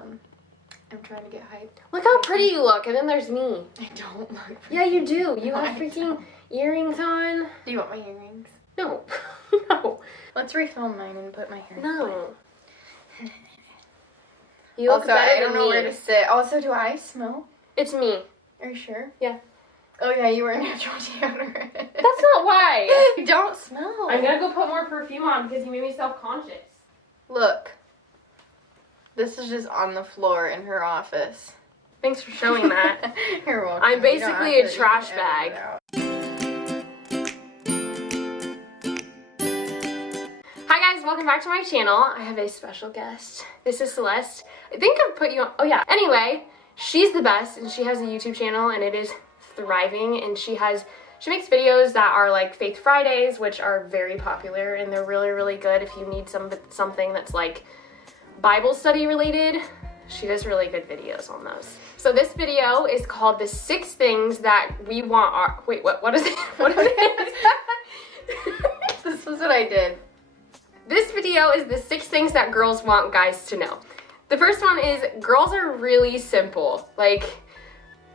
I'm trying to get hyped. Look how pretty you look, and then there's me. I don't look pretty. Yeah, you do. You have freaking earrings on. Do you want my earrings? No. No. Let's refilm mine and put my hair in. No. You look Also, better I don't than know me. where to sit. Also, do I smell? It's me. Are you sure? Yeah. Oh yeah, you wear natural deodorant. That's not why. You don't smell. I'm gonna go put more perfume on because you made me self-conscious. Look. This is just on the floor in her office. Thanks for showing that. You're welcome. I'm You don't basically have a to- trash you can edit it bag. out. Hi guys, welcome back to my channel. I have a special guest. This is Celeste. I think I've put you on, oh yeah. Anyway, she's the best and she has a YouTube channel and it is thriving, and she makes videos that are like Faith Fridays, which are very popular and they're really, really good if you need something that's like Bible study related. She does really good videos on those. So this video is called the 6 things that we want our, wait, what is it? What is it? This was what I did. This video is the 6 things that girls want guys to know. The first one is girls are really simple. Like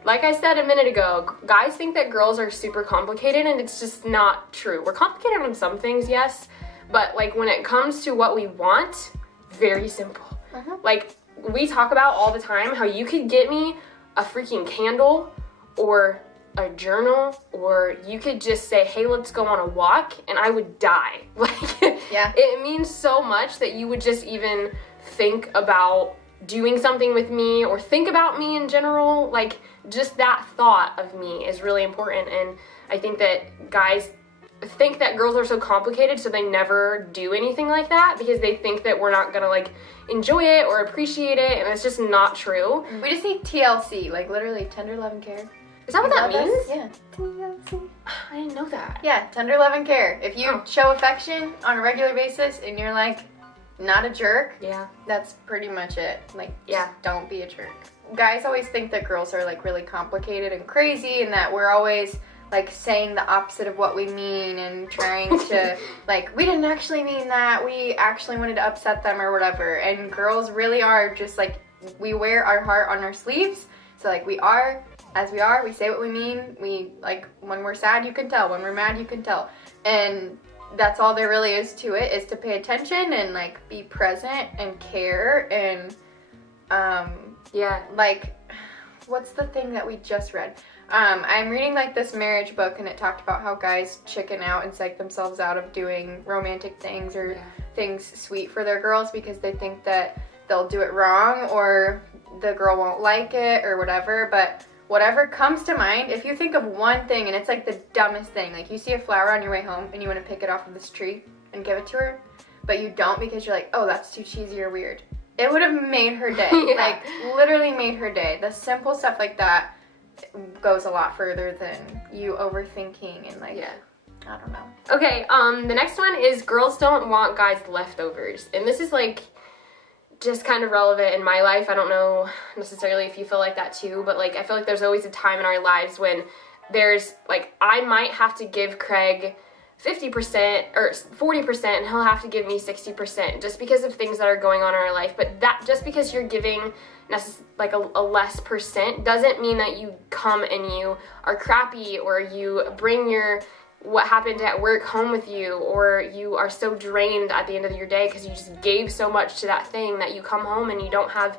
I said a minute ago, guys think that girls are super complicated and it's just not true. We're complicated on some things, yes, but like when it comes to what we want, very simple. Like we talk about all the time how you could get me a freaking candle or a journal, or you could just say, hey, let's go on a walk, and I would die. Like, Yeah. It means so much that you would just even think about doing something with me or think about me in general. Like, just that thought of me is really important, and I think that guys think that girls are so complicated, so they never do anything like that because they think that we're not gonna like enjoy it or appreciate it, and it's just not true. We just need TLC, like literally tender love and care. Is that what that love means? us? Yeah. TLC. I didn't know that. Yeah, tender love and care. If you show affection on a regular basis and you're like not a jerk, Yeah. that's pretty much it. Like, Yeah. just don't be a jerk. Guys always think that girls are like really complicated and crazy and that we're always like saying the opposite of what we mean and trying to like, we didn't actually mean that, we actually wanted to upset them or whatever. And girls really are just like, we wear our heart on our sleeves. So like we are as we are, we say what we mean. We like, when we're sad you can tell, when we're mad you can tell. And that's all there really is to it, is to pay attention and like be present and care. And Yeah. like, what's the thing that we just read? I'm reading like this marriage book and it talked about how guys chicken out and psych themselves out of doing romantic things or things sweet for their girls because they think that they'll do it wrong or the girl won't like it or whatever. But whatever comes to mind, if you think of one thing and it's like the dumbest thing, like you see a flower on your way home and you want to pick it off of this tree and give it to her, but you don't because you're like, oh, that's too cheesy or weird. It would have made her day. Yeah. Like, literally made her day. The simple stuff like that goes a lot further than you overthinking and like, Yeah. I don't know. Okay, the next one is girls don't want guys leftovers. And this is like just kind of relevant in my life. I don't know necessarily if you feel like that too, but like I feel like there's always a time in our lives when there's like, I might have to give Craig 50% or 40% and he'll have to give me 60% just because of things that are going on in our life. But that just because you're giving like a less percent doesn't mean that you come and you are crappy or you bring your what happened at work home with you, or you are so drained at the end of your day because you just gave so much to that thing that you come home and you don't have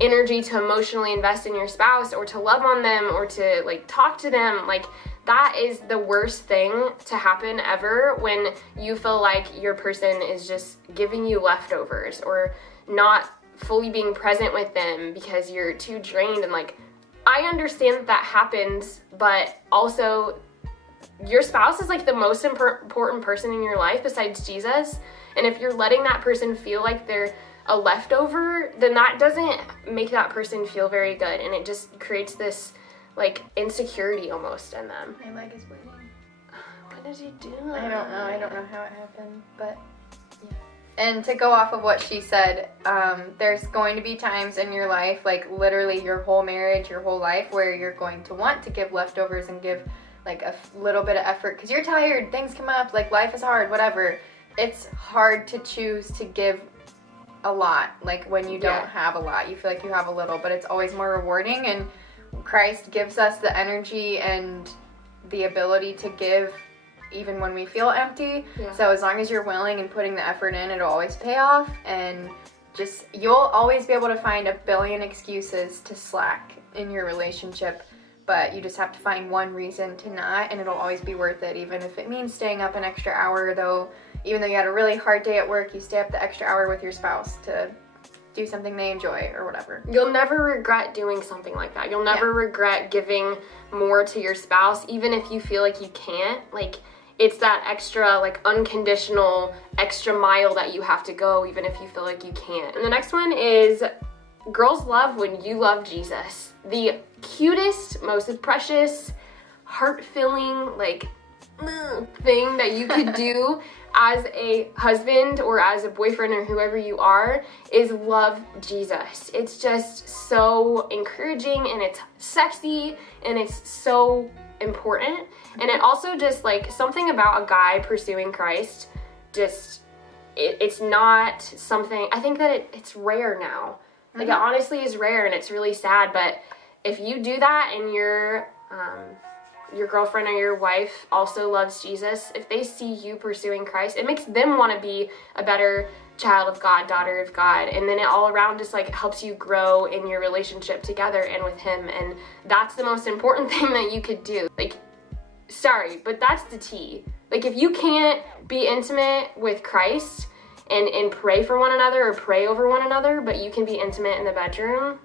energy to emotionally invest in your spouse or to love on them or to like talk to them. Like, that is the worst thing to happen ever, when you feel like your person is just giving you leftovers or not fully being present with them because you're too drained. And like, I understand that happens, but also your spouse is like the most important person in your life besides Jesus. And if you're letting that person feel like they're a leftover, then that doesn't make that person feel very good, and it just creates this like insecurity almost in them. My leg is bleeding. What did you do? I don't know how it happened, but yeah. And to go off of what she said, there's going to be times in your life, like literally your whole marriage, your whole life, where you're going to want to give leftovers and give like a little bit of effort because you're tired, things come up, like life is hard, whatever. It's hard to choose to give a lot. Like when you don't have a lot, you feel like you have a little, but it's always more rewarding, and Christ gives us the energy and the ability to give even when we feel empty. So as long as you're willing and putting the effort in, it'll always pay off, and just you'll always be able to find a billion excuses to slack in your relationship, but you just have to find one reason to not, and it'll always be worth it, even if it means staying up an extra hour. Though even though you had a really hard day at work, you stay up the extra hour with your spouse to do something they enjoy or whatever. You'll never regret doing something like that. You'll never regret giving more to your spouse, even if you feel like you can't. Like, it's that extra, like, unconditional extra mile that you have to go, even if you feel like you can't. And the next one is girls love when you love Jesus. The cutest, most precious, heart-filling, like, thing that you could do as a husband or as a boyfriend or whoever you are is love Jesus. It's just so encouraging, and it's sexy, and it's so important. And it also just, like, something about a guy pursuing Christ, just it's not something, I think that it's rare now. Like, it honestly is rare, and it's really sad. But if you do that and your girlfriend or your wife also loves Jesus, if they see you pursuing Christ, it makes them want to be a better child of God, daughter of God, and then it all around just, like, helps you grow in your relationship together and with him. And that's the most important thing that you could do. Like, sorry, but that's the tea. Like, if you can't be intimate with Christ and pray for one another or pray over one another, but you can be intimate in the bedroom,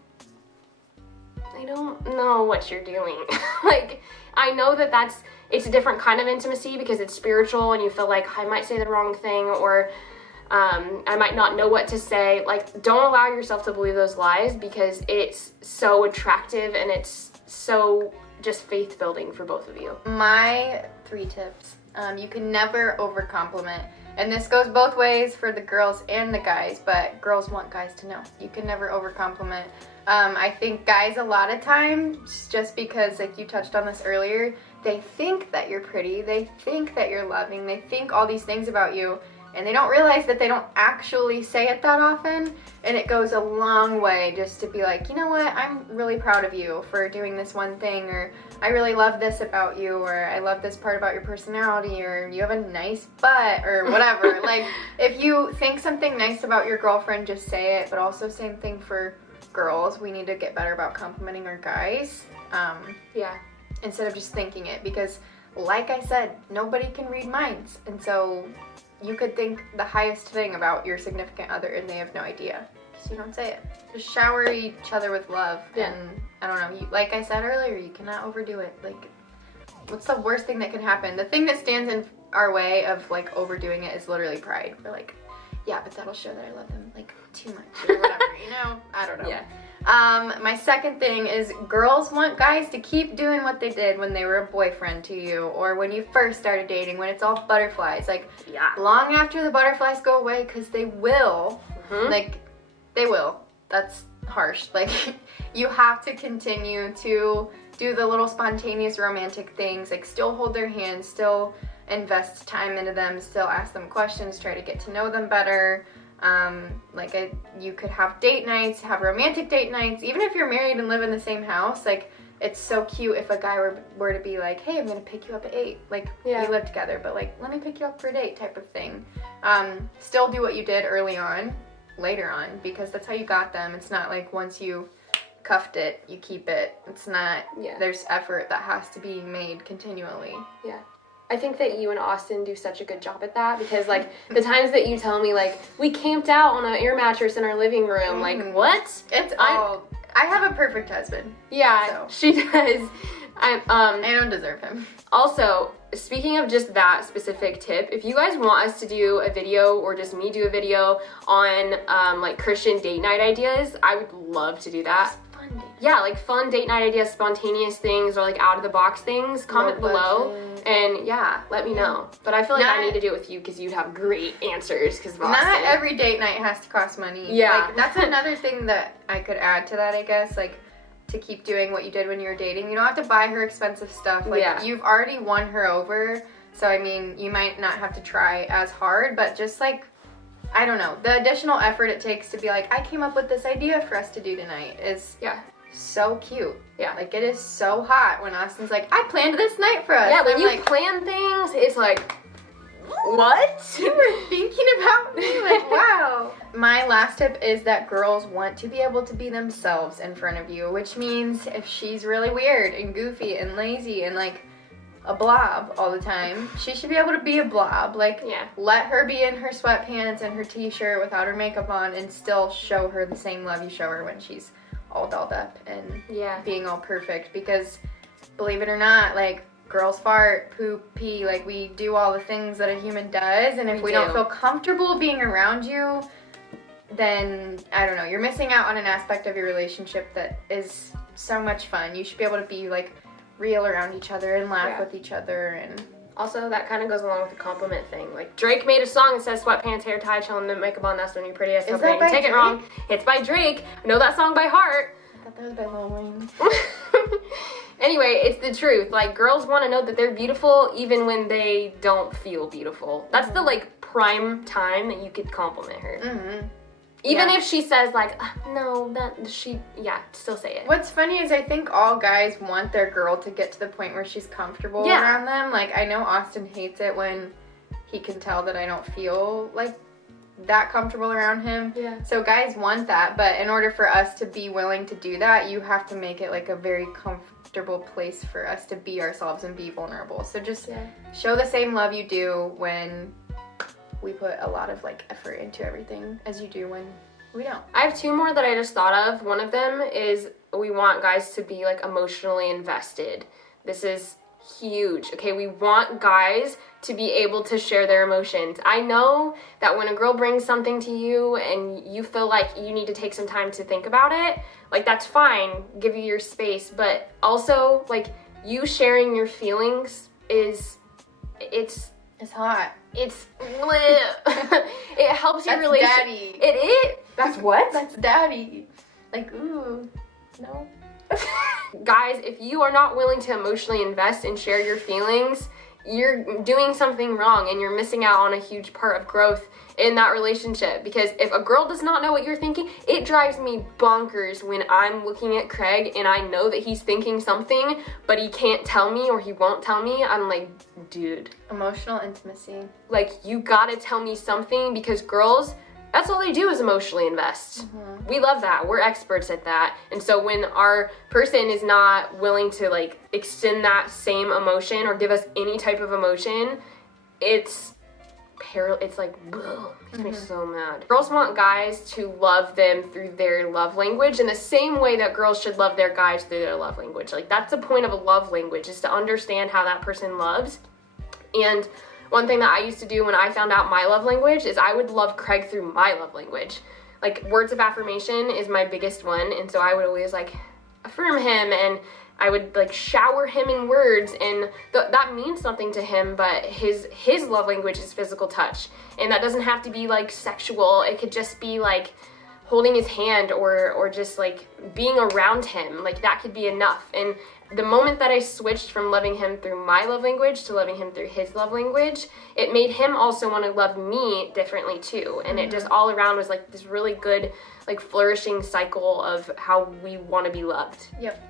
I don't know what you're doing. Like, I know that it's a different kind of intimacy because it's spiritual, and you feel like I might say the wrong thing, or I might not know what to say. Like, don't allow yourself to believe those lies, because it's so attractive and it's so just faith building for both of you. My 3 tips. You can never over compliment. And this goes both ways for the girls and the guys, but girls want guys to know. You can never over compliment. I think guys, a lot of times, just because, like you touched on this earlier, they think that you're pretty, they think that you're loving, they think all these things about you, and they don't realize that they don't actually say it that often. And it goes a long way just to be like, you know what, I'm really proud of you for doing this one thing, or I really love this about you, or I love this part about your personality, or you have a nice butt, or whatever. Like, if you think something nice about your girlfriend, just say it. But also, same thing for girls. We need to get better about complimenting our guys. Instead of just thinking it, because like I said, nobody can read minds, and so you could think the highest thing about your significant other and they have no idea, so you don't say it. Just shower each other with love. And I don't know, like I said earlier, you cannot overdo it. Like, what's the worst thing that can happen? The thing that stands in our way of, like, overdoing it is literally pride. We're like, yeah, but that'll show that I love him, like, too much or whatever, you know? I don't know. My second thing is girls want guys to keep doing what they did when they were a boyfriend to you, or when you first started dating, when it's all butterflies. Like, long after the butterflies go away, because they will. Like, they will. That's harsh. Like, you have to continue to do the little spontaneous romantic things. Like, still hold their hands, still invest time into them, still ask them questions, try to get to know them better. You could have date nights, have romantic date nights, even if you're married and live in the same house. Like, it's so cute if a guy were to be like, hey, I'm gonna pick you up at 8. Like, you live together, but, like, let me pick you up for a date type of thing. Still do what you did early on, later on, because that's how you got them. It's not like once you cuffed it, you keep it. It's not, there's effort that has to be made continually. I think that you and Austin do such a good job at that, because, like, the times that you tell me, like, we camped out on an air mattress in our living room, like, what? It's all, I have a perfect husband. Yeah, so. She does. I don't deserve him. Also, speaking of just that specific tip, if you guys want us to do a video, or just me do a video on, like, Christian date night ideas, I would love to do that. Yeah, like fun date night ideas, spontaneous things, or like out of the box things, comment below, and let me know. But I feel like I need to do it with you, because you'd have great answers, because not every date night has to cost money. Like, that's another thing that I could add to that, I guess, like, to keep doing what you did when you were dating. You don't have to buy her expensive stuff. Like, you've already won her over, so I mean, you might not have to try as hard, but just, like, I don't know, the additional effort it takes to be like, I came up with this idea for us to do tonight is so cute. Yeah. Like, it is so hot when Austin's like, I planned this night for us. Yeah, when I'm you like, plan things, it's like, what? you were thinking about me? Like, wow. My last tip is that girls want to be able to be themselves in front of you, which means if she's really weird and goofy and lazy and like a blob all the time, she should be able to be a blob. Like, let her be in her sweatpants and her t-shirt without her makeup on and still show her the same love you show her when she's all dolled up and being all perfect. Because believe it or not, like, girls fart, poop, pee, like, we do all the things that a human does, and if we don't feel comfortable being around you, then, I don't know, you're missing out on an aspect of your relationship that is so much fun. You should be able to be, like, real around each other and laugh with each other. And also, that kind of goes along with the compliment thing. Like, Drake made a song that says sweatpants, hair tie, chilling, no makeup on, that's when you're prettiest. Is that by Take Drake? it wrong. It's by Drake. I know that song by heart. I thought that was by Lil Wayne. Anyway, it's the truth. Like, girls want to know that they're beautiful even when they don't feel beautiful. That's the, like, prime time that you could compliment her. Even if she says, like, no, still say it. What's funny is I think all guys want their girl to get to the point where she's comfortable around them. Like, I know Austin hates it when he can tell that I don't feel, like, that comfortable around him. So guys want that, but in order for us to be willing to do that, you have to make it, like, a very comfortable place for us to be ourselves and be vulnerable. So just show the same love you do when we put a lot of, like, effort into everything as you do when we don't. I have two more that I just thought of. One of them is we want guys to be, like, emotionally invested. This is huge. Okay, we want guys to be able to share their emotions. I know that when a girl brings something to you and you feel like you need to take some time to think about it, like, that's fine, give you your space, but also, like, you sharing your feelings it's hot. It's it helps your relationship. Daddy. It is. That's what? That's daddy. Like, ooh, no. Guys, if you are not willing to emotionally invest and share your feelings, you're doing something wrong and you're missing out on a huge part of growth in that relationship. Because if a girl does not know what you're thinking, it drives me bonkers when I'm looking at Craig and I know that he's thinking something, but he can't tell me or he won't tell me. I'm like, dude. Emotional intimacy. Like, you gotta tell me something, because girls, that's all they do is emotionally invest. We love that. We're experts at that. And so when our person is not willing to, like, extend that same emotion or give us any type of emotion, it's like, makes me so mad. Girls want guys to love them through their love language in the same way that girls should love their guys through their love language. Like, that's the point of a love language, is to understand how that person loves. And one thing that I used to do when I found out my love language is I would love Craig through my love language. Like, words of affirmation is my biggest one, and so I would always, like, affirm him, and I would, like, shower him in words, and that means something to him, but his love language is physical touch, and that doesn't have to be, like, sexual. It could just be, like, holding his hand or just, like, being around him. Like, that could be enough. And the moment that I switched from loving him through my love language to loving him through his love language, it made him also want to love me differently too. And it just all around was, like, this really good, like, flourishing cycle of how we want to be loved. Yep.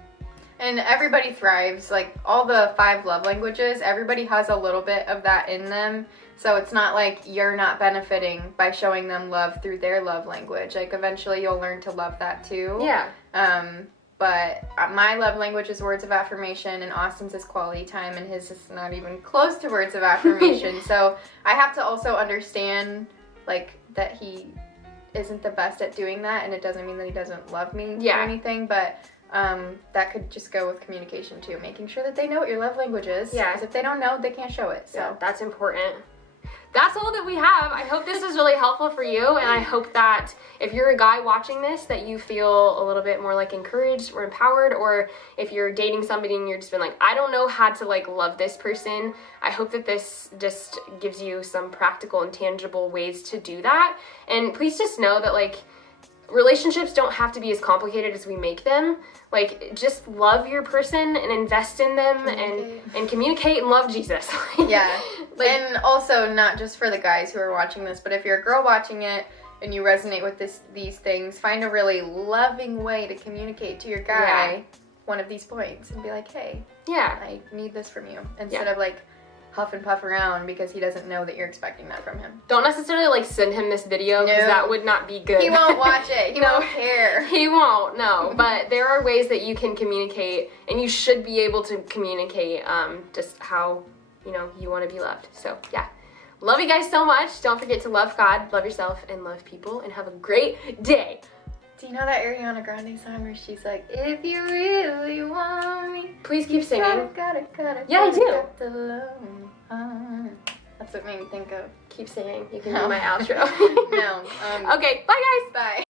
And everybody thrives. Like, all the 5 love languages, everybody has a little bit of that in them. So it's not like you're not benefiting by showing them love through their love language. Like, eventually you'll learn to love that too. Yeah. But my love language is words of affirmation, and Austin's is quality time, and his is not even close to words of affirmation. So I have to also understand, like, that he isn't the best at doing that, and it doesn't mean that he doesn't love me or anything, but that could just go with communication too, making sure that they know what your love language is. Yeah. Because if they don't know, they can't show it. So yeah, that's important. That's all that we have. I hope this is really helpful for you, and I hope that if you're a guy watching this, that you feel a little bit more, like, encouraged or empowered, or if you're dating somebody and you're just been like, I don't know how to, like, love this person, I hope that this just gives you some practical and tangible ways to do that. And please just know that, like, relationships don't have to be as complicated as we make them. Like, just love your person and invest in them and communicate and love Jesus. Yeah. Like, and also, not just for the guys who are watching this, but if you're a girl watching it and you resonate with these things, find a really loving way to communicate to your guy one of these points and be like, hey, I need this from you. Instead of like huff and puff around because he doesn't know that you're expecting that from him. Don't necessarily like send him this video because that would not be good. He won't watch it. He won't care. He won't, no. But there are ways that you can communicate, and you should be able to communicate just how, you want to be loved. So, yeah. Love you guys so much. Don't forget to love God, love yourself, and love people, and have a great day. Do you know that Ariana Grande song where she's like, if you really want me, please keep singing. Gotta, yeah, I do. got to love me. That's what made me think of. Keep singing. You can do my outro. No. Okay, bye guys. Bye.